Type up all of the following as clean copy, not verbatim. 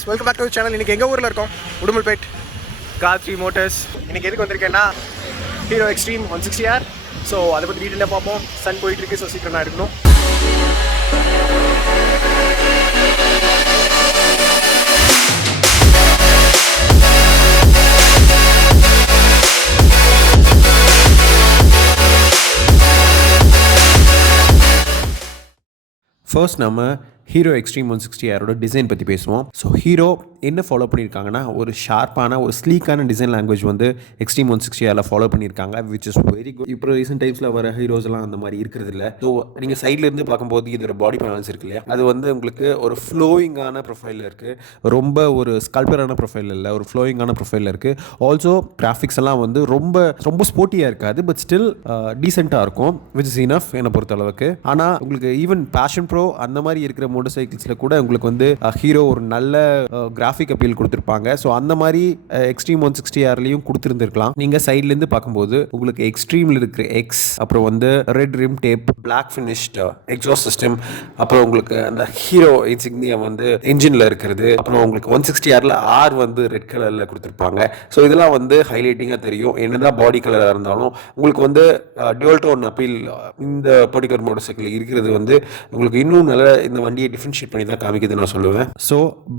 guys, welcome back to the channel. இன்னைக்கு எங்க ஊர்ல இருக்கோம்? உடுமல்பேட் காத்ரி மோட்டார்ஸ். இன்னைக்கு எதுக்கு வந்திருக்கேன்னா ஹீரோ எக்ஸ்ட்ரீம் 160R. ஸோ அதை பற்றி டீட்டெயிலாக பார்ப்போம். சன் போயிட்டு இருக்கு, ஸோ சீக்கிரம் நான் இருக்கணும். ஃபர்ஸ்ட் நம்ம ஹீரோ எக்ஸ்ட்ரீம் 160R டிசைன் பற்றி பேசுவோம். ஸோ ஹீரோ என்ன ஃபாலோ பண்ணியிருக்காங்கன்னா ஒரு ஷார்ப்பான ஒரு ஸ்லீக்கான டிசைன் லாங்குவேஜ் வந்து எக்ஸ்ட்ரீம் 160R ஃபாலோ பண்ணியிருக்காங்க, விச் இஸ் வெரி குட். இப்போ ரீசெண்ட் டைம்ஸில் வர ஹீரோஸ்லாம் அந்த மாதிரி இருக்கிறது இல்லை. ஸோ நீங்கள் சைட்லேருந்து பார்க்கும்போது இதோட பாடி பேலன்ஸ் இருக்கு இல்லையா, அது வந்து உங்களுக்கு ஒரு ஃப்ளோயிங்கான ப்ரொஃபைலில் இருக்குது. ரொம்ப ஒரு ஸ்கல்பரான ப்ரொஃபைல் இல்லை, ஒரு ஃப்ளோயிங்கான ப்ரொஃபைலில் இருக்குது. ஆல்சோ கிராஃபிக்ஸ் எல்லாம் வந்து ரொம்ப ஸ்போர்ட்டியாக இருக்காது, பட் ஸ்டில் டீசெண்டாக இருக்கும், விச் இஸ் இனஃப் என்னை பொறுத்த அளவுக்கு. ஆனால் உங்களுக்கு ஈவன் பேஷன் ப்ரோ அந்த மாதிரி இருக்கிற மோட்டர் சைக்கிள்ஸில் கூட உங்களுக்கு வந்து ஹீரோ ஒரு நல்ல கிராஃபிக் அப்பீல் கொடுத்துருப்பாங்க. ஸோ அந்த மாதிரி எக்ஸ்ட்ரீம் 160Rலையும் கொடுத்துருந்துருக்கலாம். நீங்கள் சைட்லேருந்து பார்க்கும்போது உங்களுக்கு எக்ஸ்ட்ரீமில் இருக்கிற எக்ஸ், அப்புறம் வந்து red rim tape, black finished exhaust system, அப்புறம் உங்களுக்கு அந்த ஹீரோ இன்சிக்னியா வந்து என்ஜினில் இருக்கிறது, அப்புறம் உங்களுக்கு 160Rல ஆர் வந்து ரெட் கலரில் கொடுத்துருப்பாங்க. ஸோ இதெல்லாம் வந்து ஹைலைட்டிங்காக தெரியும். என்னதான் பாடி கலராக இருந்தாலும் உங்களுக்கு வந்து டுவல் டோன் அப்பீல் இந்த பர்டிகுலர் மோட்டர் சைக்கிள் இருக்கிறது வந்து உங்களுக்கு இன்னும் நல்ல இந்த வண்டியை டிஃபரன்ஷியேட் பண்ணி தான் காமிக்குது நான் சொல்லுவேன். ஸோ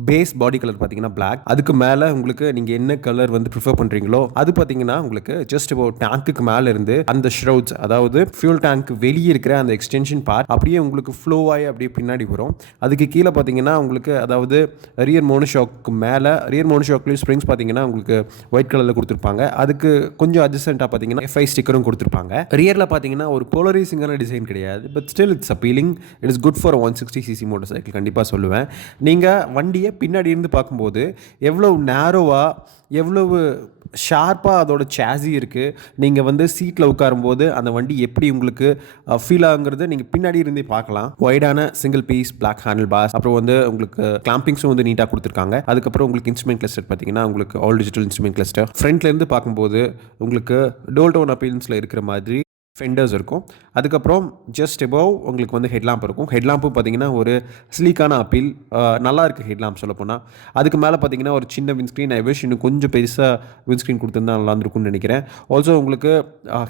பேஸ் பாடி கலர் பார்த்தீங்கன்னா பிளாக், அதுக்கு மேலே உங்களுக்கு நீங்கள் என்ன கலர் வந்து ப்ரிஃபர் பண்ணுறீங்களோ அது பார்த்தீங்கன்னா உங்களுக்கு ஜஸ்ட் இப்போ டேங்க்குக்கு மேலே இருந்து அந்த ஷ்ரவுட்ஸ், அதாவது ஃபியூல் டேங்க் வெளியே இருக்கிற அந்த எக்ஸ்டென்ஷன் பார்ட் அப்படியே உங்களுக்கு ஃப்ளோ ஆகி அப்படியே பின்னாடி வரும். அதுக்கு கீழே பார்த்தீங்கன்னா உங்களுக்கு அதாவது ரியர் மோனோஷாக்கு மேலே, ரியர் மோனோஷாக்லேயும் ஸ்ப்ரிங்ஸ் பார்த்தீங்கன்னா உங்களுக்கு ஒயிட் கலரில் கொடுத்துருப்பாங்க. அதுக்கு கொஞ்சம் அட்ஜஸ்டண்டாக பார்த்தீங்கன்னா FI ஸ்டிக்கரும் கொடுத்துருப்பாங்க. ரியரில் பார்த்தீங்கன்னா ஒரு போலரைசிங்கான டிசைன் கிடையாது, but still it's appealing. It is good for 160cc motor cycle கண்டிப்பாக சொல்லுவேன். நீங்கள் வண்டியை பின்னாடி இருந்து பார்க்கும்போது எவ்வளவு நேரோவாக, எவ்வளவு ஷார்ப்பாக அதோட சேஸி இருக்குது. நீங்கள் வந்து சீட்டில் உட்காரும்போது அந்த வண்டி எப்படி உங்களுக்கு ஃபீல் ஆகுங்கிறது நீங்கள் பின்னாடி இருந்தே பார்க்கலாம். ஒய்டான single piece black handle bars, அப்புறம் வந்து உங்களுக்கு கிளாம்பிங்ஸும் வந்து நீட்டாக கொடுத்துருக்காங்க. அதுக்கப்புறம் உங்களுக்கு இன்ஸ்ட்ருமெண்ட் கிளஸ்டர் பார்த்தீங்கன்னா உங்களுக்கு ஆல் டிஜிட்டல் இன்ஸ்ட்ருமெண்ட் கிளஸ்டர். ஃப்ரண்ட்லேருந்து பார்க்கும்போது உங்களுக்கு டோல் டோன் அப்பீலன்ஸில் இருக்கிற மாதிரி ஃபெண்டர்ஸ் இருக்கும். அதுக்கப்புறம் ஜஸ்ட் எபவ் உங்களுக்கு வந்து ஹெட்லாம்ப் இருக்கும். ஹெட்லாம்ப்பு பார்த்தீங்கன்னா ஒரு ஸ்லீக்கான அப்பீல், நல்லா இருக்குது ஹெட்லாம்ப் சொல்ல போனால். அதுக்கு மேலே பார்த்தீங்கன்னா ஒரு சின்ன விண்ட்ஸ்க்ரீன், ஐ விஷ் இன்னும் கொஞ்சம் பெருசாக விண்ட்ஸ்க்ரீன் கொடுத்துருந்தா நல்லா இருந்திருக்கும்னு நினைக்கிறேன். ஆல்சோ உங்களுக்கு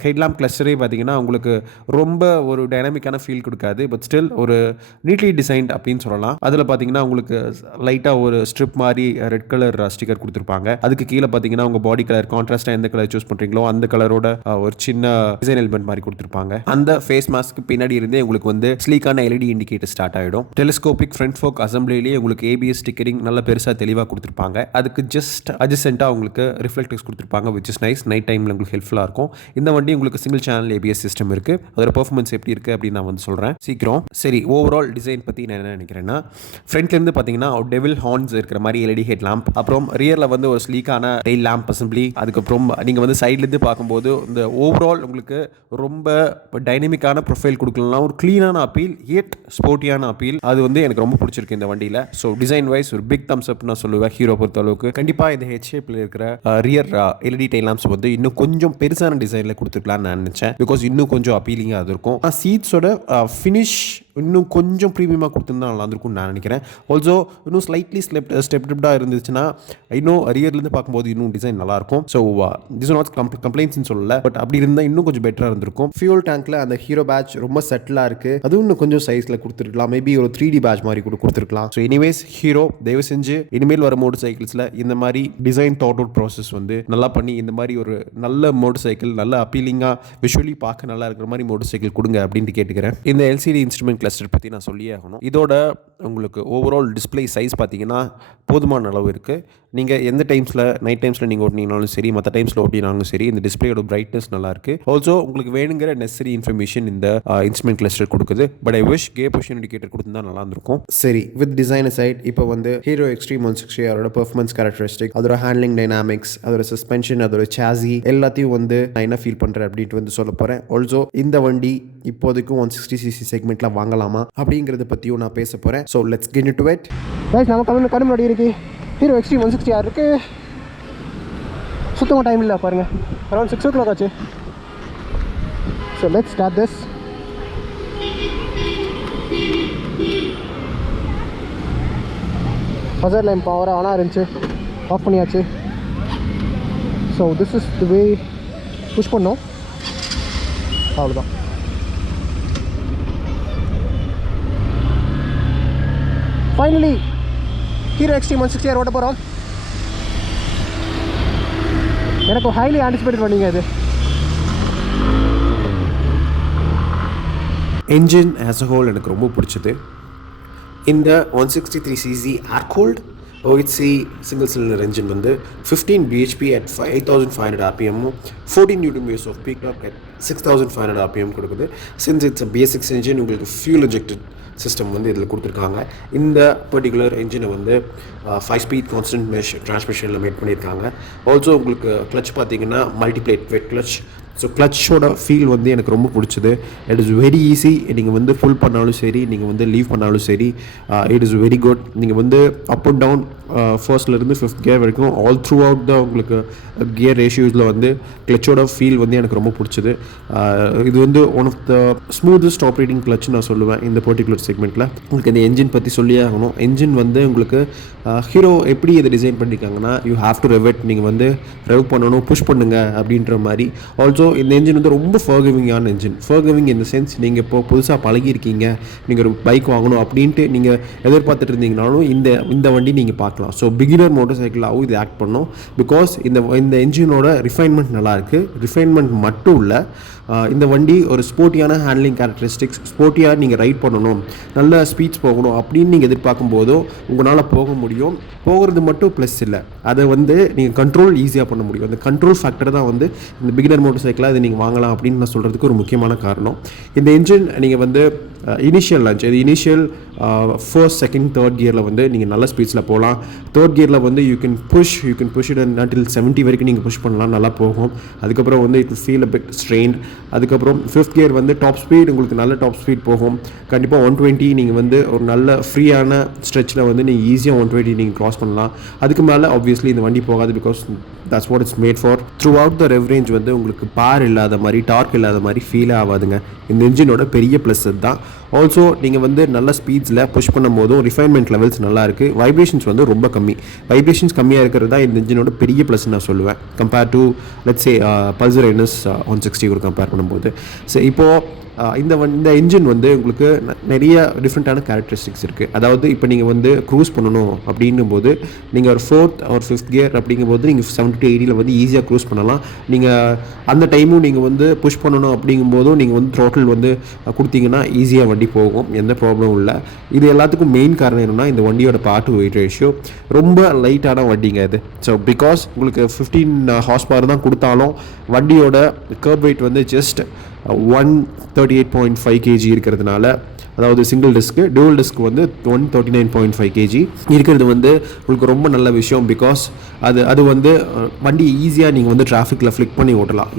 ஹெட்லாம்ப் கிளஸ்டரே பார்த்தீங்கன்னா உங்களுக்கு ரொம்ப ஒரு டைனாமிக்கான ஃபீல் கொடுக்காது, பட் ஸ்டில் ஒரு நீட்லி டிசைன்ட் அப்படின்னு சொல்லலாம். அதில் பார்த்தீங்கன்னா உங்களுக்கு லைட்டாக ஒரு ஸ்ட்ரிப் மாதிரி ரெட் கலர் ஸ்டிக்கர் கொடுத்துருப்பாங்க. அதுக்கு கீழே பார்த்தீங்கன்னா உங்கள் பாடி கலர் கான்ட்ராஸ்ட்டாக எந்த கலர் சூஸ் பண்ணுறீங்களோ அந்த கலரோட ஒரு சின்ன டிசைன் எலிமெண்ட் மாதிரி கொடுத்துருப்பாங்க. அந்த ஃபேஸ் மாஸ்க் பின்னாடி இருந்தே உங்களுக்கு வந்து ஸ்லீக்கான LED இண்டிகேட்டர் ஸ்டார்ட் ஆகிடும். டெலிஸ்கோபிக் ஃப்ரண்ட் ஃபோக் அசம்பிளிலேயே உங்களுக்கு ABS ஸ்டிக்கரிங் நல்ல பெருசாக தெளிவாக கொடுத்துருப்பாங்க. அதுக்கு ஜஸ்ட் அட்ஜசென்ட்டாக உங்களுக்கு ரிஃப்ளெக்டர்ஸ் கொடுத்துருப்பாங்க, விச் இஸ் நைஸ். நைட் டைமில் உங்களுக்கு ஹெல்ப்ஃபுல்லாக இருக்கும். இந்த வண்டி உங்களுக்கு சிங்கிள் சேனல் ABS சிஸ்டம் இருக்குது. அதோட பெர்ஃபார்மன்ஸ் எப்படி இருக்குது அப்படின்னு நான் வந்து சொல்கிறேன் சீக்கிரம். சரி, ஓவரால் டிசைன் பற்றி நான் என்ன நினைக்கிறேன்னா, ஃப்ரண்ட்லேருந்து பார்த்தீங்கன்னா டெவில் ஹார்ன்ஸ் இருக்கிற மாதிரி LED ஹெட் லேம்ப், அப்புறம் ரியரில் வந்து ஒரு ஸ்லீக்கான டெயில் லேம்ப் அசம்பிளி. அதுக்கப்புறம் நீங்கள் வந்து சைட்லேருந்து பார்க்கும்போது இந்த ஓவரால் உங்களுக்கு ரொம்ப டைனமிக்கான ப்ரொஃபைல் கொடுக்கலாம். ஒரு க்ளீனான அப்பீல், எட் ஸ்போர்ட்டியான அப்பீல். அது வந்து எனக்கு ரொம்ப பிடிச்சிருக்கு இந்த வண்டியில். ஸோ டிசைன் வைஸ் ஒரு பிக் தம்ஸ் அப் நான் சொல்லுவேன் ஹீரோ பொறுத்த அளவுக்கு. கண்டிப்பாக இந்த ஹெட் ஷேப்பில் இருக்கிற ரியர் LED டெயில் லேம்ப்ஸ் வந்து இன்னும் கொஞ்சம் பெருசான டிசைனில் கொடுத்துருக்கலான்னு நான் நினச்சேன். பிகாஸ் இன்னும் கொஞ்சம் அப்பீலிங்காக அது இருக்கும். சீட்ஸோட ஃபினிஷ் இன்னும் கொஞ்சம் ப்ரீமியமாக கொடுத்துருந்தா நல்லா இருந்திருக்கும்னு நான் நினைக்கிறேன். ஆல்சோ இன்னும் ஸ்லைட்லி ஸ்டெப்டாக இருந்துச்சுன்னா இன்னும் ரியர்லேருந்து பார்க்கும்போது இன்னும் டிசைன் நல்லாயிருக்கும். ஸோ திஸ் நாட் கம்ப்ளைண்ட்ஸ்னு சொல்லலை, பட் அப்படி இருந்தால் இன்னும் கொஞ்சம் பெட்டராக இருந்திருக்கும். ஃபியூல் டேங்க்கில் அந்த ஹீரோ பேட்ச் ரொம்ப செட்டிலாக இருக்குது, அதுவும் இன்னும் கொஞ்சம் சைஸில் கொடுத்துருக்கலாம். மேபி ஒரு 3D பேட்ச் மாதிரி கூட கொடுத்துருக்கலாம். ஸோ எனிவேஸ் ஹீரோ தயவு செஞ்சு இனிமேல் வர மோட்டர் சைக்கிள்ஸில் இந்த மாதிரி டிசைன் தாட் அவுட் ப்ராசஸ் வந்து நல்லா பண்ணி இந்த மாதிரி ஒரு நல்ல மோட்டர் சைக்கிள், நல்ல அப்பீலிங்காக விஷுவலி பார்க்க நல்லா இருக்கிற மாதிரி மோட்டர் சைக்கிள் கொடுங்க அப்படின்ட்டு கேட்டுக்கிறேன். இந்த LCD இன்ஸ்ட்ருமெண்ட் கிளஸ்டர் பற்றி நான் சொல்லியே ஆகணும். இதோட உங்களுக்கு ஓவரால் டிஸ்பிளே சைஸ் பார்த்தீங்கன்னா போதுமான அளவு இருக்குது. நீங்கள் எந்த டைம்ஸில், நைட் டைம்ஸில் நீங்கள் ஓட்டினீங்கனாலும் சரி, மற்ற டைம்ஸில் ஓட்டினாலும் சரி, இந்த டிஸ்பிளேயோட பிரைட்னஸ் நல்லாயிருக்கு. ஆல்சோ உங்களுக்கு வேணுங்கிற நெசசரி இன்ஃபர்மேஷன் இந்த இன்ஸ்ட்ருமெண்ட் கிளஸ்டர் கொடுக்குது. But I wish care position indicator கொடுத்துருந்தா நல்லா இருந்திருக்கும். சரி, வித் டிசைன் சைட் இப்போ வந்து hero extreme 160R performance characteristic, அதோட ஹேண்ட்லிங் டைனாமிக்ஸ், அதோட சஸ்பென்ஷன், அதோட சாசி எல்லாத்தையும் வந்து நான் என்ன ஃபீல் பண்ணுறேன் அப்படின்ட்டு வந்து சொல்ல போகிறேன். ஆல்சோ இந்த வண்டி இப்போதைக்கும் 160cc செக்மெண்ட்டில் வாங்கலாமா அப்படிங்கிறத பற்றியும் நான் பேச போகிறேன். So let's get into it. நம்ம கண்ணு இருக்கு ஹீரோ எக்ஸ்ட்ரீம் 160R இருக்கு. சுத்தமாக டைம் இல்லை பாருங்கள், அரௌண்ட் 6 o'clock ஆச்சு. So let's start this. Hazard light power ஆனாக இருந்துச்சு, ஆஃப் பண்ணியாச்சு. So this is the way push பண்ணோம், அவ்வளோதான். ஃபைனலி ஹீரோ எக்ஸ்ட்ரீம் 160R ஓட்ட போகிறோம். எனக்கு ஹைலி ஆன்டிசிபேட்டட் பண்ணிங்க இது. என்ஜின் ஆஸ் அ ஹோல் எனக்கு ரொம்ப பிடிச்சது. இந்த 163cc ஏர் cooled OHC single cylinder engine வந்து 15 bhp at 8500 rpm, 14 Nm of peak torque at 6500 rpm கொடுக்குது. Since it's a BS6 engine, உங்களுக்கு ஃபியூல் இன்ஜெக்டட் சிஸ்டம் வந்து இதில் கொடுத்துருக்காங்க. இந்த பர்டிகுலர் என்ஜினை வந்து 5 ஸ்பீட் கான்ஸ்டன்ட் மெஷ் டிரான்ஸ்மிஷனில் மேட் பண்ணியிருக்காங்க. ஆல்சோ உங்களுக்கு கிளச் பார்த்தீங்கன்னா மல்டிப்ளேட் வெட் கிளச். ஸோ கிளச்சோட ஃபீல் வந்து எனக்கு ரொம்ப பிடிச்சது. It is very easy. நீங்கள் வந்து ஃபுல் பண்ணாலும் சரி, நீங்கள் வந்து லீவ் பண்ணாலும் சரி, இட் இஸ் வெரி குட். நீங்கள் வந்து அப் அண்ட் டவுன் ஃபர்ஸ்ட்லேருந்து 5th கியர் வரைக்கும் ஆல் த்ரூ அவுட் தான் உங்களுக்கு கியர் ரேஷியோஸில் வந்து கிளச்சோட ஃபீல் வந்து எனக்கு ரொம்ப பிடிச்சது. இது வந்து one of the smoothest operating clutch நான் சொல்லுவேன் இந்த பர்டிகுலர் செக்மெண்ட்டில். உங்களுக்கு இந்த என்ஜின் பற்றி சொல்லியே ஆகணும். என்ஜின் வந்து உங்களுக்கு ஹீரோ எப்படி இதை டிசைன் பண்ணியிருக்காங்கன்னா, யூ ஹேவ் டு ரெவெட், நீங்கள் வந்து ரெவ் பண்ணணும், புஷ் பண்ணுங்க அப்படின்ற மாதிரி. ஆல்சோ இந்த என்ஜின் வந்து ரொம்ப ஃபர்கிவிங்கான என்ஜின். ஃபர்கிவிங் இந்த சென்ஸ், நீங்கள் இப்போ புதுசாக பழகியிருக்கீங்க, நீங்கள் ஒரு பைக் வாங்கணும் அப்படின்ட்டு நீங்கள் எதிர்பார்த்துட்டு இருந்தீங்கனாலும் இந்த வண்டி நீங்கள் பார்க்கலாம். ஸோ பிகினர் மோட்டர் சைக்கிளாகவும் இது ஆக்ட் பண்ணோம். பிகாஸ் இந்த என்ஜினோட ரிஃபைன்மெண்ட் நல்லாயிருக்கு. ரிஃபைன்மெண்ட் மட்டும் இல்லை, இந்த வண்டி ஒரு ஸ்போர்ட்டியான ஹேண்ட்லிங் கேரக்டரிஸ்டிக்ஸ், ஸ்போர்ட்டியாக நீங்கள் ரைட் பண்ணணும், நல்ல ஸ்பீட்ஸ் போகணும் அப்படின்னு நீங்கள் எதிர்பார்க்கும் போதும் உங்களால் போக முடியும். போகிறது மட்டும் ப்ளஸ் இல்லை, அதை வந்து நீங்கள் கண்ட்ரோல் ஈஸியாக பண்ண முடியும். அந்த கண்ட்ரோல் ஃபேக்டர் தான் வந்து இந்த பிகினர் மோட்டர் சைக்கிளாக இதை நீங்கள் வாங்கலாம் அப்படின்னு நான் சொல்கிறதுக்கு ஒரு முக்கியமான காரணம். இந்த என்ஜின் நீங்கள் வந்து இனிஷியல் லான்ச், இது இனிஷியல் ஃபர்ஸ்ட், செகண்ட், தேர்ட் கியரில் வந்து நீங்கள் நல்ல ஸ்பீட்ஸில் போகலாம். தேர்ட் கியரில் வந்து you can push it until 70 வரைக்கும் நீங்கள் புஷ் பண்ணலாம், நல்லா போகும். அதுக்கப்புறம் வந்து it feel a bit strained. அதுக்கப்புறம் 5th கியர் வந்து டாப் ஸ்பீட், உங்களுக்கு நல்ல டாப் ஸ்பீட் போகும். கண்டிப்பாக 120 நீங்கள் வந்து ஒரு நல்ல ஃப்ரீயான ஸ்ட்ரெச்சில் வந்து நீங்கள் ஈஸியாக 120 நீங்கள் க்ராஸ் பண்ணலாம். அதுக்கு மேலே ஆப்வியஸ்லி இந்த வண்டி போகாது, because that's what it's made for. throughout the rev range வந்து உங்களுக்கு பார் இல்லாத மாதிரி, டார்க் இல்லாத மாதிரி ஃபீலே ஆகாதுங்க. இந்த இன்ஜினோட பெரிய ப்ளஸ் தான். ஆல்சோ நீங்கள் வந்து நல்ல ஸ்பீட்ஸில் புஷ் பண்ணும் போதும் ரிஃபைன்மெண்ட் லெவல்ஸ் நல்லா இருக்குது. வைப்ரேஷன்ஸ் வந்து ரொம்ப கம்மி. வைப்ரேஷன்ஸ் கம்மியாக இருக்கிறது தான் இந்த இன்ஜினோட பெரிய ப்ளஸ் நான் சொல்லுவேன், compare to let's say Pulsar NS 160 கூட கம்பேர் பண்ணும்போது. ஸோ இப்போது இந்த இன்ஜின் வந்து உங்களுக்கு நிறைய டிஃப்ரெண்ட்டான கேரக்டரிஸ்டிக்ஸ் இருக்குது. அதாவது இப்போ நீங்கள் வந்து க்ரூஸ் பண்ணணும் அப்படின்னும் போது நீங்கள் ஒரு 4th or 5th கியர் அப்படிங்கும்போது நீங்கள் 70 to 80 வந்து ஈஸியாக க்ரூஸ் பண்ணலாம். நீங்கள் அந்த டைமும் நீங்கள் வந்து புஷ் பண்ணணும் அப்படிங்கும்போதும் நீங்கள் வந்து த்ரோட்டில் வந்து கொடுத்தீங்கன்னா ஈஸியாக வண்டி போகும், எந்த ப்ராப்ளமும் இல்லை. இது எல்லாத்துக்கும் மெயின் காரணம் என்னென்னா, இந்த வண்டியோட பார்ட் டு வெயிட் ரேஷியோ ரொம்ப லைட்டான வண்டிங்க இது. ஸோ பிகாஸ் உங்களுக்கு 15 ஹார்ஸ் பவர் தான் கொடுத்தாலும் வண்டியோட கர்ப் வெயிட் வந்து ஜஸ்ட் 138.5 kg இருக்கிறதுனால, அதாவது சிங்கிள் டிஸ்க்கு, டூவல் டிஸ்க் வந்து 139.5 kg இருக்கிறது வந்து உங்களுக்கு ரொம்ப நல்ல விஷயம். பிகாஸ் அது வந்து வண்டி ஈஸியாக நீங்கள் வந்து டிராஃபிக்கில் ஃப்ளிக் பண்ணி ஓட்டலாம்,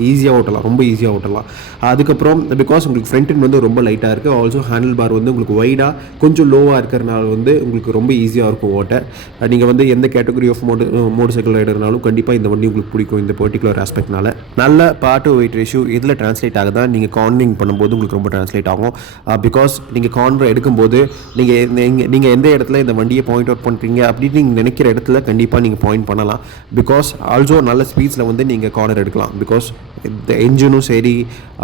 ரொம்ப ஈஸியாக ஓட்டலாம். அதுக்கப்புறம் பிகாஸ் உங்களுக்கு ஃப்ரண்ட் எண்ட் வந்து ரொம்ப லைட்டாக இருக்குது. ஆல்சோ ஹேண்டில் பார் வந்து உங்களுக்கு வைடாக கொஞ்சம் லோவாக இருக்கிறனால வந்து உங்களுக்கு ரொம்ப ஈஸியாக இருக்கும் ஓட்ட. நீங்கள் வந்து எந்த கேட்டகரி ஆஃப் மோட்டர் சைக்கிள் ரைடர்னாலும் கண்டிப்பாக இந்த வண்டி உங்களுக்கு பிடிக்கும் இந்த பர்டிகுலர் ஆஸ்பெக்ட்னால. நல்ல பார்ட் டு வெயிட் ரேஷியோ இதில் ட்ரான்ஸ்லேட் ஆகுதா, நீங்கள் கார்னிங் பண்ணும்போது உங்களுக்கு ரொம்ப ட்ரான்ஸ்லேட் ஆகும். பிகாஸ் நீங்கள் கார்னர் எடுக்கும்போது நீங்கள் எந்த இடத்துல இந்த வண்டியை பாயிண்ட் அவுட் பண்ணுறீங்க அப்படின்னு நீங்கள் நினைக்கிற இடத்துல கண்டிப்பாக நீங்கள் பாயிண்ட் பண்ணலாம். பிகாஸ் ஆல்சோ நல்ல ஸ்பீட்ஸில் வந்து நீங்கள் கார்னர் எடுக்கலாம். பிகாஸ் இந்த என்ஜினும் சரி,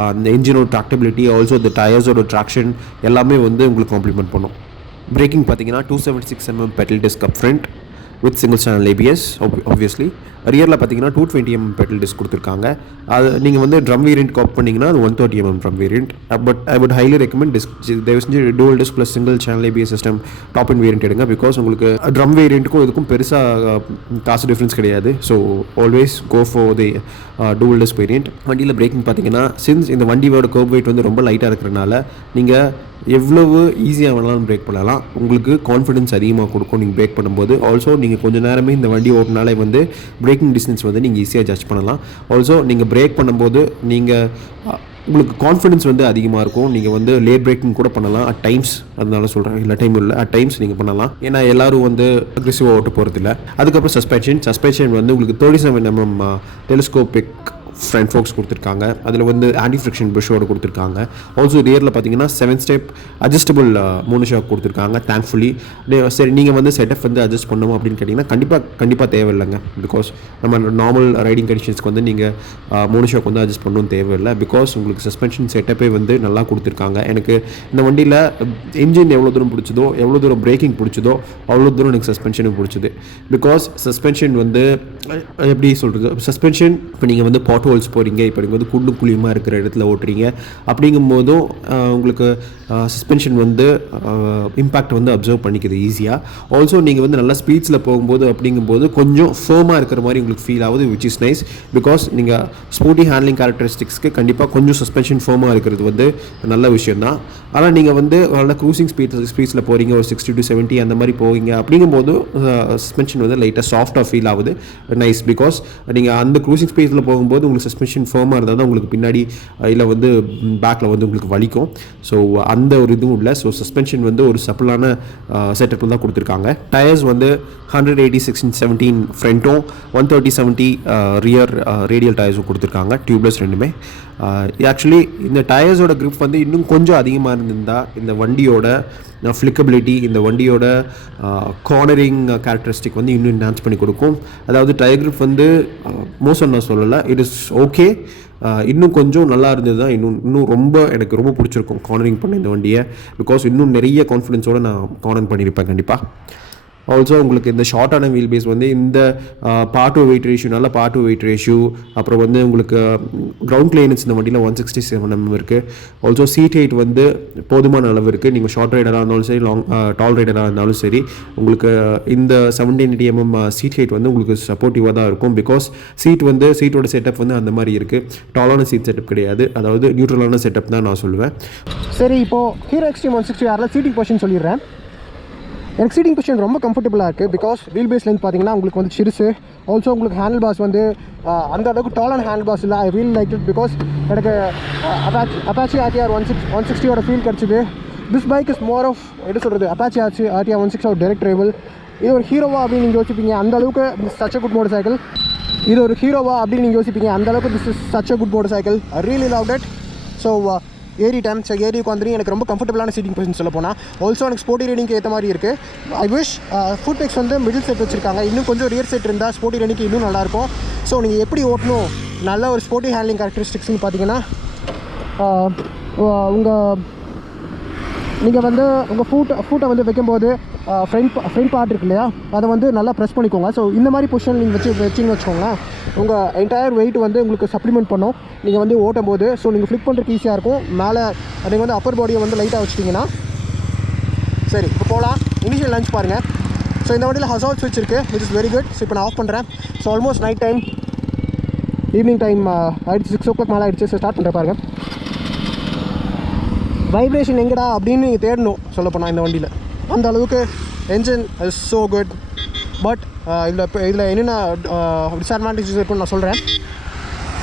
அந்த என்ஜினோட ட்ராக்டபிலிட்டி, ஆல்சோ இந்த டயர்ஸோட ட்ராக்ஷன் எல்லாமே வந்து உங்களுக்கு காம்ப்ளிமெண்ட் பண்ணும். பிரேக்கிங் பார்த்தீங்கன்னா 276 mm petal disc up front with single channel ABS. Obviously ரியரில் பார்த்தீங்கன்னா 220 mm பெடல் டிஸ்க் கொடுத்துருக்காங்க. அது நீங்கள் வந்து ட்ரம் வேரியண்ட் காப் பண்ணிங்கன்னா அது 130 mm drum variant. But I would highly recommend தயவு செஞ்சு dual disc plus single channel ABS system top end variant எடுங்க. பிகாஸ் உங்களுக்கு ட்ரம் வேரியண்ட்டுக்கும் இதுக்கும் பெருசாக காசு டிஃப்ரென்ஸ் கிடையாது. So always go for the dual disc variant. வண்டியில் பிரேக்கிங் பார்த்தீங்கன்னா, சின்ஸ் இந்த வண்டியோட கர்வ் வெயிட் வந்து ரொம்ப லைட்டாக இருக்கிறனால நீங்கள் எவ்வளவு ஈஸியாக வேணாலும் பிரேக் பண்ணலாம். உங்களுக்கு கான்ஃபிடன்ஸ் அதிகமாக கொடுக்கும் நீங்கள் பிரேக் பண்ணும்போது. ஆல்சோ நீங்கள் கொஞ்சம் நேரமே இந்த வண்டி ஓட்டினாலே வந்து பிரேக்கிங் டிஸ்டன்ஸ் வந்து நீங்கள் ஈஸியாக ஜட்ஜ் பண்ணலாம். ஆல்சோ நீங்கள் பிரேக் பண்ணும்போது உங்களுக்கு கான்ஃபிடன்ஸ் வந்து அதிகமாக இருக்கும். நீங்கள் வந்து லேட் பிரேக்கிங் கூட பண்ணலாம் அட் டைம்ஸ். அதனால சொல்கிறேன், எல்லா டைமும் இல்லை, அட் டைம்ஸ் நீங்கள் பண்ணலாம். ஏன்னா எல்லோரும் வந்து அக்ரெசிவாக ஓட்ட போகிறதில்ல. அதுக்கப்புறம் சஸ்பென்ஷன் வந்து உங்களுக்கு 37 mm டெலிஸ்கோபிக் ஃப்ரண்ட் ஃபோக்ஸ் கொடுத்துருக்காங்க. அதில் வந்து ஆன்டி ஃப்ரிக்ஷன் புஷ்ஷோடு கொடுத்துருக்காங்க. ஆல்சோ ரியரில் பார்த்தீங்கன்னா 7 ஸ்டெப் அட்ஜஸ்டபிள் மோனோஷாக் கொடுத்துருக்காங்க. தேங்க்ஃபுல்லி சரி நீங்கள் வந்து செட்டப் வந்து அட்ஜஸ்ட் பண்ணணும் அப்படின்னு கேட்டிங்கன்னா கண்டிப்பாக தேவையில்லைங்க. பிகாஸ் நம்ம நார்மல் ரைடிங் கண்டிஷன்ஸ்க்கு வந்து நீங்கள் மோனோஷாக் வந்து அட்ஜஸ்ட் பண்ணணும் தேவையில்லை. பிகாஸ் உங்களுக்கு சஸ்பென்ஷன் செட்டப்பே வந்து நல்லா கொடுத்துருக்காங்க. எனக்கு இந்த வண்டியில் இன்ஜின் எவ்வளோ தூரம் பிடிச்சதோ, எவ்வளோ தூரம் பிரேக்கிங் பிடிச்சதோ அவ்வளோ தூரம் எனக்கு சஸ்பென்ஷனும் பிடிச்சது. பிகாஸ் சஸ்பென்ஷன் வந்து எப்படி சொல்கிறது, சஸ்பென்ஷன் இப்போ நீங்கள் வந்து பாட் ஹோல்ஸ் போகிறீங்க, இப்போ நீங்கள் வந்து குண்டு குழியமாக இருக்கிற இடத்துல ஓட்டுறீங்க, அப்படிங்கும்போதும் உங்களுக்கு சஸ்பென்ஷன் வந்து இம்பேக்ட் வந்து அப்சர்வ் பண்ணிக்குது ஈஸியாக. ஆல்சோ நீங்கள் வந்து நல்லா ஸ்பீட்ஸில் போகும்போது அப்படிங்கும்போது கொஞ்சம் ஃபேமாக இருக்கிற மாதிரி உங்களுக்கு ஃபீல் ஆகுது, விச் இஸ் நைஸ். பிகாஸ் நீங்கள் ஸ்போர்ட்டி ஹேண்ட்லிங் கேரக்டரிஸ்டிக்ஸ்க்கு கண்டிப்பாக கொஞ்சம் சஸ்பென்ஷன் ஃபேமாக இருக்கிறது வந்து நல்ல விஷயம் தான். ஆனால் நீங்கள் வந்து நல்ல க்ரூசிங் ஸ்பீட்ஸில் போகிறீங்க, ஒரு 60 to 70 அந்த மாதிரி போவீங்க அப்படிங்கும்போது சஸ்பென்ஷன் வந்து லைட்டாக சாஃப்டாக ஃபீல் ஆகுது, நைஸ். பிகாஸ் நீங்கள் அந்த க்ரூசிங் ஸ்பீட்ஸில் போகும்போது உங்களுக்கு சஸ்பென்ஷன் ஃபேமாக இருந்தால் தான் உங்களுக்கு பின்னாடி இல்லை வந்து பேக்கில் வந்து உங்களுக்கு வலிக்கும். ஸோ அந்த ஒரு இதுவும் இல்லை. ஸோ சஸ்பென்ஷன் வந்து ஒரு சப்பிளான செட்டப்பில் தான் கொடுத்துருக்காங்க. டயர்ஸ் வந்து 180/16/17 ஃப்ரண்ட்டும் 130/70 ரியர் ரேடியல் டயர்ஸும் கொடுத்துருக்காங்க, டியூப்லெஸ் ரெண்டுமே. ஆக்சுவலி இந்த டயர்ஸோட grip வந்து இன்னும் கொஞ்சம் அதிகமாக இருந்திருந்தால் இந்த வண்டியோட ஃப்ளிக்கபிலிட்டி, இந்த வண்டியோட கார்னரிங் கேரக்டரிஸ்டிக் வந்து இன்னும் என்ஹான்ஸ் பண்ணி கொடுக்கும். அதாவது டயர் grip வந்து மோசம் நான் சொல்லலை, இட் இஸ் ஓகே. இன்னும் கொஞ்சம் நல்லா இருந்தது தான் இன்னும் எனக்கு ரொம்ப பிடிச்சிருக்கும் கார்னரிங் பண்ண இந்த வண்டியை. பிகாஸ் இன்னும் நிறைய கான்ஃபிடென்ஸோடு நான் கார்னர் பண்ணியிருப்பேன் கண்டிப்பாக. ஆல்சோ உங்களுக்கு இந்த ஷார்ட்டான வீல் பேஸ் வந்து இந்த பார்ட் டூ வெயிட் ரேஷியோ, நல்ல பார்ட் டூ வெயிட் ரேஷியோ, அப்புறம் வந்து உங்களுக்கு கிரவுண்ட் கிளியரன்ஸ் இந்த வண்டியில் 167 mm இருக்குது. ஆல்சோ சீட் ஹைட் வந்து போதுமான அளவு இருக்குது. நீங்கள் ஷார்ட் ரைடராக இருந்தாலும் சரி, டால் ரைடராக இருந்தாலும் சரி, உங்களுக்கு இந்த 1780 mm சீட் ஹைட் வந்து உங்களுக்கு சப்போர்ட்டிவாக தான் இருக்கும். பிகாஸ் சீட்டோட செட்டப் வந்து அந்த மாதிரி இருக்குது, டாலான சீட் செட்டப் கிடையாது, அதாவது நியூட்ரலான செட்டப் தான் நான் சொல்லுவேன். சரி, இப்போது hero extreme 160R seating position சொல்லிடுறேன். எனக்கு சீட்டிங் பொசிஷன் ரொம்ப கம்ஃபர்டபுளாக இருக்குது. பிகாஸ் வீல் பேஸ் லென்த் பார்த்தீங்கன்னா உங்களுக்கு வந்து சிறுசு. ஆல்சோ உங்களுக்கு ஹேண்டில் பாஸ் வந்து அந்த அளவுக்கு டாலான ஹேண்டில் பாஸ் இல்லை. I really like it. Because எனக்கு அப்பாச்சி RTR 160 ஃபீல் கிடச்சிது. This bike is more of எப்படி சொல்கிறது, அப்பாச்சி RTR 160 டைரக்ட் ட்ரைவல். இது ஒரு ஹீரோவா அப்படின்னு நீங்கள் யோசிப்பீங்க, அந்த அளவுக்கு such a good motor cycle. இது ஒரு ஹீரோவா அப்படின்னு நீங்கள் யோசிப்பீங்க, அந்த அளவுக்கு this is such a good motor cycle. I really love that. So ஏரி உட்காந்துட்டு எனக்கு ரொம்ப கம்ஃபர்டபுளான சீட்டிங் பொசிஷன் சொல்ல போனால். ஆல்சோ எனக்கு ஸ்போர்ட்டி ரைடிங்க்கு ஏற்ற மாதிரி இருக்குது. ஐ விஷ் ஃபுட் பெக்ஸ் வந்து மிடில் செட் வச்சுருக்காங்க. இன்னும் கொஞ்சம் ரியர் செட் இருந்தால் ஸ்போர்ட்டி ரைடிங்க்கு இன்னும் நல்லாயிருக்கும். ஸோ நீங்கள் எப்படி ஓட்டணும், நல்ல ஒரு ஸ்போர்ட்டி ஹேண்ட்லிங் கேரக்டரிஸ்டிக்ஸ்னு பார்த்தீங்கன்னா நீங்கள் வந்து உங்கள் ஃபூட்டை வந்து வைக்கும்போது ஃப்ரண்ட் பார்ட் இருக்கு இல்லையா, அதை வந்து நல்லா ப்ரெஸ் பண்ணிக்கோங்க. ஸோ இந்த மாதிரி பொசிஷன் நீங்கள் வச்சிங்கன்னு வச்சுக்கோங்களேன், உங்கள் என்டையர் வெயிட் வந்து உங்களுக்கு சப்ளிமெண்ட் பண்ணும் நீங்கள் வந்து ஓட்டும் போது. ஸோ நீங்கள் ஃப்ளிக் பண்ணுறதுக்கு ஈஸியாக இருக்கும். மேலே நீங்கள் வந்து அப்பர் பாடியை வந்து லைட்டாக வச்சிட்டிங்கன்னா சரி. இப்போ போகலாம், இனிஷியல் லஞ்ச் பாருங்கள். ஸோ இந்த வண்டியில் ஹசார்ட் ஸ்விட்ச் இருக்குது, which is very good. So இப்போ நான் ஆஃப் பண்ணுறேன். So almost night time, evening time ஆகிடுச்சு, 6 o'clock மேலே ஆகிடுச்சு. ஸோ ஸ்டார்ட் பண்ணுறேன் பாருங்கள். வைப்ரேஷன் எங்கடா அப்படின்னு நீங்கள் தேடணும் சொல்லப்போனால் இந்த வண்டியில், அந்த அளவுக்கு engine is so good. But இதில் என்னென்ன டிஸ்அட்வான்டேஜஸ் இருக்குன்னு நான் சொல்கிறேன்.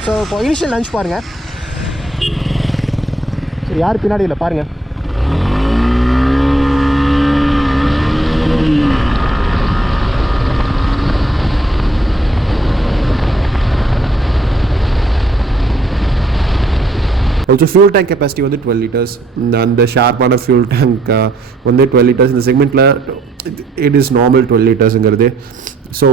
ஸோ இப்போ இனிஷியல் லஞ்ச் பாருங்கள். சரி, யார் பின்னாடி இல்லை பாருங்கள். ஆல்சோ ஃபியூல் டேங்க் கெப்பாசிட்டி வந்து 12 liters. அந்த ஷார்ப்பான ஃபியூல் டேங்க் வந்து 12 liters. இந்த செக்மெண்ட்டில் இட் இஸ் நார்மல் 12 litersங்கிறது. ஸோ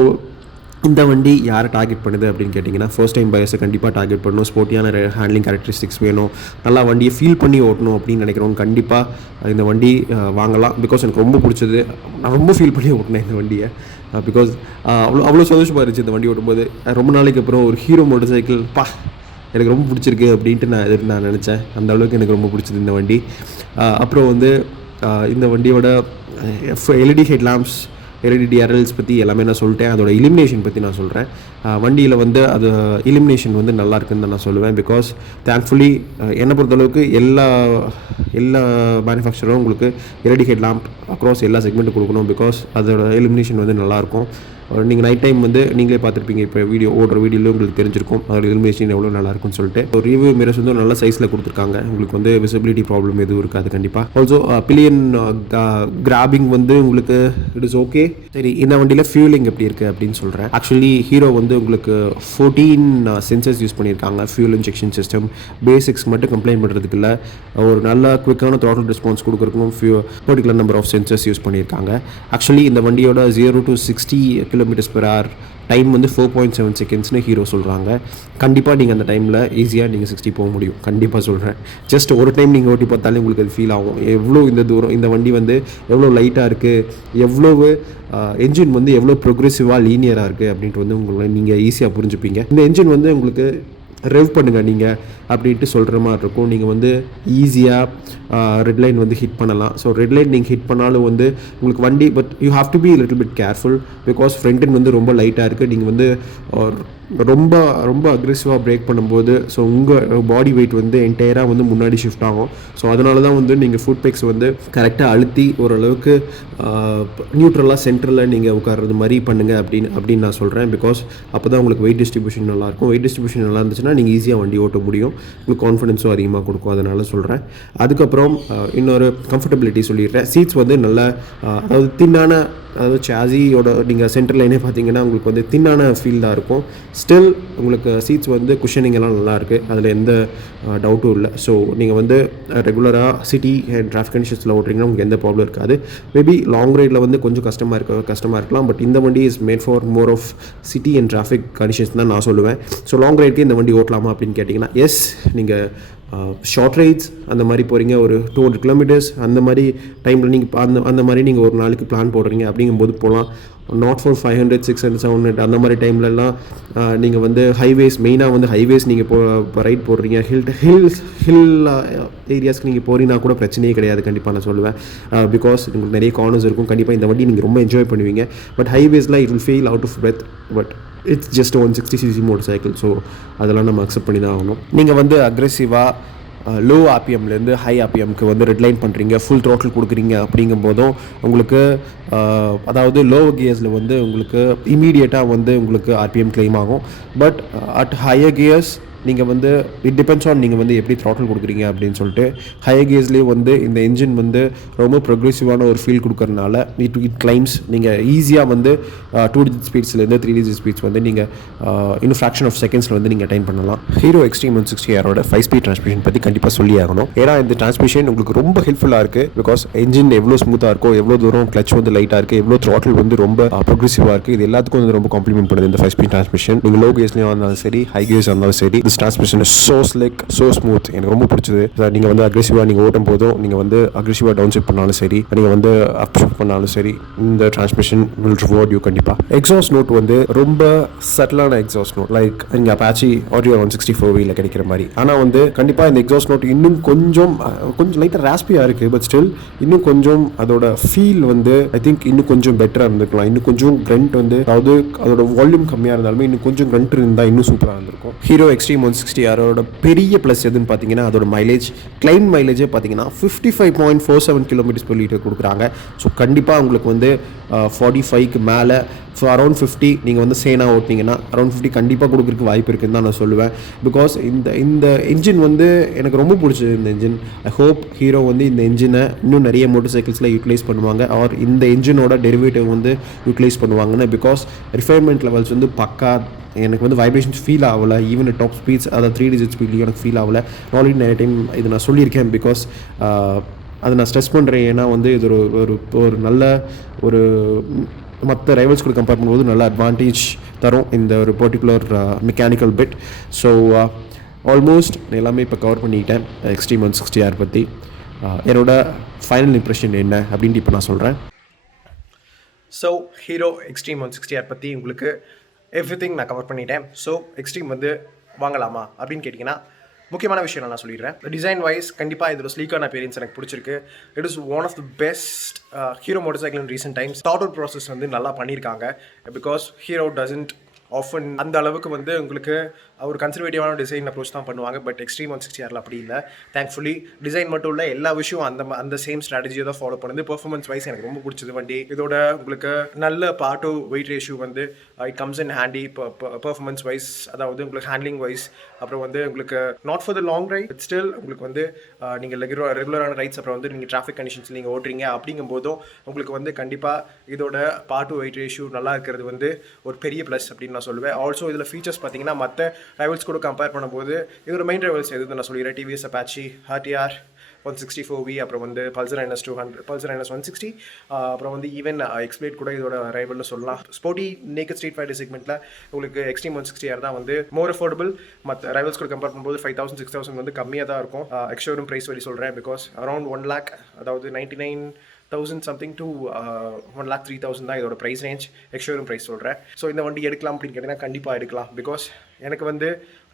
இந்த வண்டி யாரை டார்கெட் பண்ணுது அப்படின்னு கேட்டிங்கன்னா, ஃபர்ஸ்ட் டைம் பையர்ஸை கண்டிப்பாக டார்கெட் பண்ணணும். ஸ்போர்ட்டியான ஹேண்ட்லிங் கேரக்டரிஸ்டிக்ஸ் வேணும், நல்லா வண்டியை ஃபீல் பண்ணி ஓட்டணும் அப்படின்னு நினைக்கிறவங்க கண்டிப்பாக இந்த வண்டி வாங்கலாம். பிகாஸ் எனக்கு ரொம்ப பிடிச்சது, நான் ரொம்ப ஃபீல் பண்ணி ஓட்டினேன் இந்த வண்டியை. பிகாஸ் அவ்வளோ சந்தோஷமாக இருந்துச்சு இந்த வண்டி ஓட்டும்போது. ரொம்ப நாளைக்கு அப்புறம் ஒரு ஹீரோ மோட்டர் சைக்கிள் எனக்கு ரொம்ப பிடிச்சிருக்கு அப்படின்ட்டு நான் நினச்சேன். அந்த அளவுக்கு எனக்கு ரொம்ப பிடிச்சது இந்த வண்டி. அப்புறம் வந்து இந்த வண்டியோட LED head lamps, LED DRLs பற்றி எல்லாமே நான் சொல்லிட்டேன். அதோட இலிமினேஷன் பற்றி நான் சொல்கிறேன். வண்டியில் வந்து அது இலிமினேஷன் வந்து நல்லா இருக்குன்னு தான் நான் சொல்லுவேன். பிகாஸ் தேங்க்ஃபுல்லி என்னை பொறுத்தளவுக்கு எல்லா மேனுஃபேக்சரும் உங்களுக்கு எல்இடி ஹெட் லேம்ப் அக்ராஸ் எல்லா செக்மெண்ட்டும் கொடுக்கணும். பிகாஸ் அதோட இலிமினேஷன் வந்து நல்லாயிருக்கும். நீங்கள் நைட் டைம் வந்து நீங்களே பார்த்துருப்பீங்க, இப்போ ஓடுற வீடியோவில் உங்களுக்கு தெரிஞ்சிருக்கும் அதோட இலுமினேஷன் எவ்வளோ நல்லா இருக்கும்னு சொல்லிட்டு. ஒரு ரிவ்யூ மிரர்ஸ் வந்து நல்ல சைஸில் கொடுத்துருக்காங்க, உங்களுக்கு வந்து விசிபிலிட்டி ப்ராப்ளம் எதுவும் இருக்காது கண்டிப்பாக. ஆல்சோ பில்லியன் கிராபிங் வந்து உங்களுக்கு இட் இஸ் ஓகே. சரி, இந்த வண்டியில் ஃபியூலிங் எப்படி இருக்குது அப்படின்னு சொல்கிறேன். ஆக்சுவலி ஹீரோ வந்து உங்களுக்கு 14 சென்சர்ஸ் யூஸ் பண்ணியிருக்காங்க. ஃபியூல் இன்ஜெக்ஷன் சிஸ்டம் பேசிக்ஸ் மட்டும் கம்ப்ளைண்ட் பண்ணுறதுக்கு இல்லை, ஒரு நல்ல குவிக்கான த்ராட்டில் ரெஸ்பான்ஸ் கொடுக்குறதுக்கும் particular number of sensors use பண்ணியிருக்காங்க. ஆக்சுவலி இந்த வண்டியோட 0 to 60 km/h டைம் வந்து 4.7 செகண்ட்ஸ்னு ஹீரோ சொல்கிறாங்க. கண்டிப்பாக நீங்கள் அந்த டைமில் ஈஸியாக நீங்கள் 60 போக முடியும், கண்டிப்பாக சொல்கிறேன். ஜஸ்ட் ஒரு டைம் நீங்கள் ஓட்டி பார்த்தாலே உங்களுக்கு அது ஃபீல் ஆகும், எவ்வளோ இந்த தூரம் இந்த வண்டி வந்து எவ்வளோ லைட்டாக இருக்குது, எவ்வளவு என்ஜின் வந்து எவ்வளோ ப்ரோக்ரெசிவாக லீனியராக இருக்குது அப்படின்ட்டு வந்து உங்களை நீங்கள் ஈஸியாக புரிஞ்சுப்பீங்க. இந்த என்ஜின் வந்து உங்களுக்கு ரெவ் பண்ணுங்கள் நீங்கள் அப்படின்ட்டு சொல்கிற மாதிரி இருக்கும். நீங்கள் வந்து ஈஸியாக ரெட் லைன் வந்து ஹிட் பண்ணலாம். ஸோ ரெட் லைன் நீங்கள் ஹிட் பண்ணாலும் வந்து உங்களுக்கு வண்டி, but you have to be little bit careful because front end வந்து ரொம்ப லைட்டாக இருக்குது. நீங்கள் வந்து ரொம்ப ரொம்ப அக்ரெசிவாக பிரேக் பண்ணும்போது ஸோ உங்கள் பாடி வெயிட் வந்து என்டையராக வந்து முன்னாடி ஷிஃப்ட் ஆகும். ஸோ அதனால தான் வந்து நீங்கள் ஃபுட் பெக்ஸ் வந்து கரெக்டாக அழுத்தி ஓரளவுக்கு நியூட்ரலாக சென்டரில் நீங்கள் உட்கார்றது மாதிரி பண்ணுங்கள் அப்படின்னு நான் சொல்கிறேன். பிகாஸ் அப்போ தான் உங்களுக்கு வெயிட் டிஸ்ட்ரிபியூஷன் நல்லாயிருக்கும். வெயிட் டிஸ்ட்ரிபியூஷன் நல்லா இருந்துச்சுன்னா நீங்கள் ஈஸியாக வண்டி ஓட்ட முடியும், உங்களுக்கு கான்ஃபிடன்ஸும் அதிகமாக கொடுக்கும், அதனால சொல்கிறேன். அதுக்கப்புறம் இன்னொரு கம்ஃபர்டபிலிட்டி சொல்லிடுறேன். சீட்ஸ் வந்து நல்ல அதாவது தின்னான, அதாவது சாசியோட நீங்கள் சென்டர் லைனே பார்த்தீங்கன்னா உங்களுக்கு வந்து தின்னான ஃபீல்டாக இருக்கும். ஸ்டில் உங்களுக்கு சீட்ஸ் வந்து குஷனிங் எல்லாம் நல்லாயிருக்கு, அதில் எந்த டவுட்டும் இல்லை. ஸோ நீங்கள் வந்து ரெகுலராக சிட்டி அண்ட் டிராஃபிக் கண்டிஷன்ஸில் ஓட்டுறீங்கன்னா உங்களுக்கு எந்த ப்ராப்ளம் இருக்காது. மேபி லாங் ரைடில் வந்து கொஞ்சம் கஷ்டமாக இருக்கலாம், பட் இந்த வண்டி is made for more of city and traffic conditions தான் நான் சொல்லுவேன். ஸோ லாங் ரைடுக்கு இந்த வண்டி ஓட்டலாமா அப்படின்னு கேட்டிங்கன்னா எஸ். நீங்கள் ஷார்ட் ரைட்ஸ் அந்த மாதிரி போகிறீங்க, ஒரு 200 kilometers அந்த மாதிரி டைமில் நீங்கள் அந்த மாதிரி நீங்கள் ஒரு நாளைக்கு பிளான் போடுறீங்க அப்படிங்கும்போது போகலாம். நாட் ஃபார் 500, 600, 700 அந்த மாதிரி டைம்லலாம் நீங்கள் வந்து ஹைவேஸ், மெயினாக வந்து ஹைவேஸ் நீங்கள் ரைட் போடுறீங்க, ஹில் ஏரியாஸ்க்கு நீங்கள் போகிறீங்கன்னா கூட பிரச்சனையே கிடையாது, கண்டிப்பாக நான் சொல்லுவேன். பிகாஸ் உங்களுக்கு நிறைய கார்னர்ஸ் இருக்கும், கண்டிப்பாக இந்த வண்டி நீங்கள் ரொம்ப என்ஜாய் பண்ணுவீங்க. பட் ஹைவேஸில் it will feel out of breath, but it's just 160cc motorcycle. So அதெல்லாம் நம்ம அக்செப்ட் பண்ணி தான் ஆகணும். நீங்கள் வந்து அக்ரெசிவாக லோ ஆர்பிஎம்லேருந்து ஹை ஆர்பிஎம்க்கு வந்து ரெட் லைன் பண்ணுறீங்க, ஃபுல் த்ரோட்டில் கொடுக்குறீங்க அப்படிங்கும்போதும் உங்களுக்கு அதாவது லோ கியர்ஸில் வந்து உங்களுக்கு இமீடியட்டாக வந்து உங்களுக்கு ஆர்பிஎம் கிளைம் ஆகும். பட் அட் ஹையர் கியர்ஸ் நீங்கள் வந்து இட் டிபெண்ட்ஸ் ஆன் நீங்கள் வந்து எப்படி த்ராட்டில் கொடுக்குறீங்க அப்படின்னு சொல்லிட்டு. ஹையர் கியர்ஸ்லேயே வந்து இந்த என்ஜின் வந்து ரொம்ப ப்ரோக்ரெசிவான ஒரு ஃபீல் கொடுக்கறதுனால இட் கிளைம்ஸ் நீங்கள் ஈஸியாக வந்து 2 digit ஸ்பீட்ஸ்லேருந்து 3 digit ஸ்பீட்ஸ் வந்து நீங்கள் இன்னும் ஃப்ராக்ஷன் ஆஃப் செகண்ட்ஸில் வந்து நீங்கள் அட்டைன் பண்ணலாம். Hero extreme 160R 5-speed transmission பற்றி கண்டிப்பாக சொல்லி ஆகணும். ஏன்னா இந்த டிரான்ஸ்மிஷன் உங்களுக்கு ரொம்ப ஹெல்ப்ஃபுல்லாக இருக்குது. பிகாஸ் என்ஜின் எவ்வளோ ஸ்மூத்தாக இருக்கோ, எவ்வளோ தூரம் கிளச் வந்து லைட்டாக இருக்குது, எவ்வளோ த்ராட்டில் வந்து ரொம்ப ப்ரோக்ரெசிவாக இருக்குது, இது எல்லாத்துக்கும் வந்து ரொம்ப காம்ப்ளிமெண்ட் பண்ணுது இந்த 5-speed டிரான்ஸ்மிஷன். நீங்கள் லோ கியர்ஸ்லையும் இருந்தாலும் சரி, ஹை கியர்ஸ் இருந்தாலும் சரி, transmission is so slick, so smooth. எனக்கு ரொம்ப பிடிச்சது. நீங்கள் வந்து அக்ரெசிவாக நீங்கள் ஓட்டும் போதும், நீங்கள் வந்து அக்ரெசிவாக டவுன் ஷிஃப்ட் பண்ணாலும் சரி, நீங்கள் வந்து அப் ஷிஃப்ட் பண்ணாலும் சரி, இந்த டிரான்ஸ்மிஷன் வில் ரிவார்ட் யூ கண்டிப்பாக. எக்ஸாஸ்ட் நோட் வந்து ரொம்ப சட்டிலான எக்ஸாஸ்ட் நோட், லைக் இங்கே அப்பாச்சி ஆடியோ 164Vல கிடைக்கிற மாதிரி. ஆனால் வந்து கண்டிப்பாக இந்த எக்ஸாஸ்ட் நோட் இன்னும் கொஞ்சம் லைட்டாக ராஸ்பியாக இருக்குது, பட் ஸ்டில் இன்னும் கொஞ்சம் அதோட ஃபீல் வந்து ஐ திங்க் இன்னும் கொஞ்சம் பெட்டராக இருந்திருக்கலாம். இன்னும் கொஞ்சம் கிரண்ட் வந்து, அதாவது அதோட வால்யூம் கம்மியாக இருந்தாலுமே இன்னும் கொஞ்சம் கிரண்ட் இருந்தால் இன்னும் சூப்பராக இருந்திருக்கும். ஹீரோ எக்ஸ்ட்ரீம் 160R பெரிய ப்ளஸ் எதுன்னு பார்த்தீங்கன்னா அதோட மைலேஜ். கிளைம் மைலேஜே பார்த்தீங்கன்னா 55.47 km/l கொடுக்குறாங்க. ஸோ கண்டிப்பாக உங்களுக்கு வந்து 45க்கு மேலே, ஸோ அரௌண்ட் 50 நீங்கள் வந்து சேனாக ஓட்டினீங்கன்னா அரௌண்ட் 50 கண்டிப்பாக கொடுக்குறதுக்கு வாய்ப்பு இருக்குதுன்னு தான் நான் சொல்லுவேன். பிகாஸ் இந்த இன்ஜின் வந்து எனக்கு ரொம்ப பிடிச்சது. இந்த இன்ஜின் ஐ ஹோப் ஹீரோ வந்து இந்த இன்ஜினை இன்னும் நிறைய மோட்டர் சைக்கிள்ஸில் யூட்டிலைஸ் பண்ணுவாங்க, ஆர் இந்த இன்ஜினோட டெரிவேட்டிவ் வந்து யூட்டிலைஸ் பண்ணுவாங்கன்னு. பிகாஸ் ரிஃபைன்மெண்ட் லெவல்ஸ் வந்து பக்கா, எனக்கு வந்து வைப்ரேஷன்ஸ் ஃபீல் ஆகலை. ஈவன் டாப் ஸ்பீட்ஸ், அதாவது 3 digit ஸ்பீட்லேயும் எனக்கு ஃபீல் ஆகலை. ஆல்ரெடி நிறைய டைம் இது நான் சொல்லியிருக்கேன். பிகாஸ் அதை நான் ஸ்ட்ரெஸ் பண்ணுறேன். ஏன்னா வந்து இது ஒரு நல்ல ஒரு மற்ற ரைவல்ஸ் கூட கம்பேர் பண்ணும்போது நல்ல அட்வான்டேஜ் தரும் இந்த ஒரு particular mechanical bit. So almost எல்லாமே இப்போ கவர் பண்ணிட்டேன் எக்ஸ்ட்ரீம் 160R பற்றி. என்னோட ஃபைனல் இம்ப்ரெஷன் என்ன அப்படின்ட்டு இப்போ நான் சொல்கிறேன். ஸோ ஹீரோ எக்ஸ்ட்ரீம் 160R பற்றி உங்களுக்கு எவ்ரிதிங் நான் கவர் பண்ணிட்டேன். ஸோ எக்ஸ்ட்ரீம் வந்து வாங்கலாமா அப்படின்னு கேட்டிங்கன்னா முக்கியமான விஷயம் நான் சொல்லிடுறேன். டிசைன் வைஸ் கண்டிப்பாக இதோட ஸ்லீக்கான அப்பியரன்ஸ் எனக்கு பிடிச்சிருக்கு. It is one of the best Hero motorcycle in recent times. Thought out process வந்து நல்லா பண்ணியிருக்காங்க. பிகாஸ் ஹீரோ டசன்ட் ஆஃபன் அந்த அளவுக்கு வந்து உங்களுக்கு ஒரு கன்சர்வேட்டிவான டிசைன் அப்ரோச் தான் பண்ணுவாங்க. பட் எக்ஸ்ட்ரீம் 160Rல அப்படி இல்லை. தேங்க்ஃபுல்லி டிசைன் மட்டும் இல்லை, எல்லா விஷயம் அந்த சேம் ஸ்ட்ராட்டஜியை தான் ஃபாலோ பண்ணுது. பெர்ஃபார்மன்ஸ் வைஸ் எனக்கு ரொம்ப பிடிச்சது வண்டி. இதோட உங்களுக்கு நல்ல பார்ட் டு வெயிட் ரேஷியோ வந்து it comes in handy. Performance wise, அதாவது உங்களுக்கு ஹேண்ட்லிங் வைஸ், அப்புறம் வந்து உங்களுக்கு not for the long ride, but still உங்களுக்கு வந்து நீங்கள் ரெகுலரான ரைட்ஸ், அப்புறம் வந்து நீங்கள் டிராஃபிக் கண்டிஷன்ஸ் நீங்கள் ஓட்டுறீங்க அப்படிங்கும்போதும் உங்களுக்கு வந்து கண்டிப்பாக இதோட பார்ட் டு வெயிட் ரேஷியோ நல்லா இருக்கிறது வந்து ஒரு பெரிய ப்ளஸ் அப்படின்னு நான் சொல்லுவேன். ஆல்சோ இதில் ஃபீச்சர்ஸ் பார்த்தீங்கன்னா மற்ற ரைவல்ஸ் கூட கம்பேர் பண்ணும்போது இதோட மெயின் ரைவல்ஸ் எதுன்னு நான் சொல்லிடுறேன். டிவிஎஸ் அப்பாச்சி, RTR 164V, அப்புறம் வந்து பல்சர் NS 200, பல்சர் NS 160, அப்புறம் வந்து ஈவன் எக்ஸ்பிளேட் கூட இதோட ரைவல்னு சொல்லலாம். ஸ்போர்ட்டி நேக்கட் ஸ்ட்ரீட் ஃபைட்டர் செக்மெண்ட்டில் உங்களுக்கு எக்ஸ்ட்ரீம் 160R தான் வந்து மோர் அஃபோர்டபுள். மற்ற ரைவல்ஸ் கூட கம்பேர் பண்ணும்போது 5,000 6,000 வந்து கம்மியாக தான் இருக்கும். எக்ஸ்ஷோரூம் ப்ரைஸ் வரி சொல்கிறேன். பிகாஸ் அரௌண்ட் 1 lakh, அதாவது 99,000 சம்திங் டு 1,03,000 தான் இதோட ப்ரைஸ் ரேஞ்ச். எக்ஸ்ஷோரூம் ப்ரைஸ் சொல்கிறேன். ஸோ இந்த வண்டி எடுக்கலாம் அப்படின்னு கேட்டிங்கன்னா கண்டிப்பாக எடுக்கலாம். பிகாஸ் எனக்கு வந்து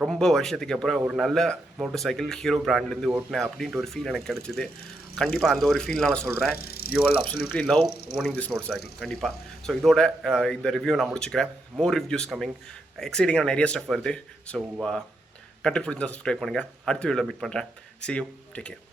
ரொம்ப வருஷத்துக்கு அப்புறம் ஒரு நல்ல மோட்டர் சைக்கிள் ஹீரோ பிராண்ட்லேருந்து ஓட்டினேன் அப்படின்ட்டு ஒரு ஃபீல் எனக்கு கிடச்சிது. கண்டிப்பாக அந்த ஒரு ஃபீல் நான் சொல்கிறேன். You all absolutely love owning this motor cycle கண்டிப்பாக. ஸோ இதோட இந்த ரிவ்யூ நான் முடிச்சுக்கிறேன். மோர் ரிவ்யூஸ் கம்மிங். எக்ஸைட்டிங்காக நிறைய ஸ்டஃப் வருது. ஸோ கண்டென்ட் பிடிச்சா சப்ஸ்கிரைப் பண்ணுங்கள். அடுத்த வீடியோவில் மீட் பண்ணுறேன். See you. Take care.